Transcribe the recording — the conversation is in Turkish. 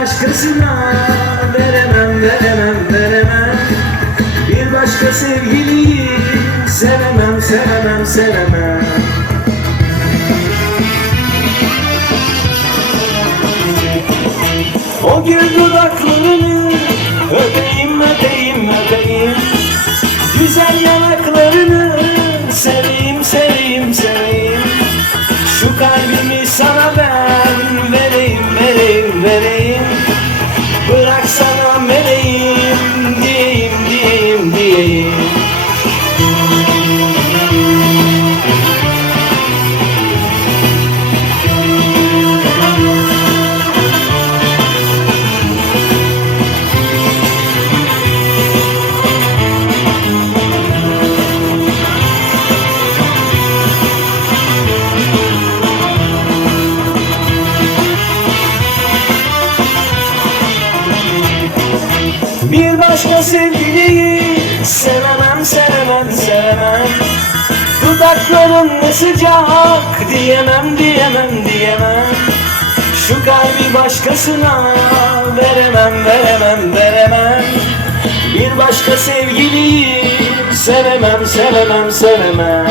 başkasına veremem veremem veremem. Bir başka sevgiliyi sevemem sevemem sevemem. O gül dudaklarını öpeyim öpeyim Bir başka sevgiliyi sevemem sevemem sevemem. Dudakların ne sıcak diyemem diyemem diyemem. Şu kalbi başkasına veremem veremem veremem. Bir başka sevgiliyi sevemem sevemem sevemem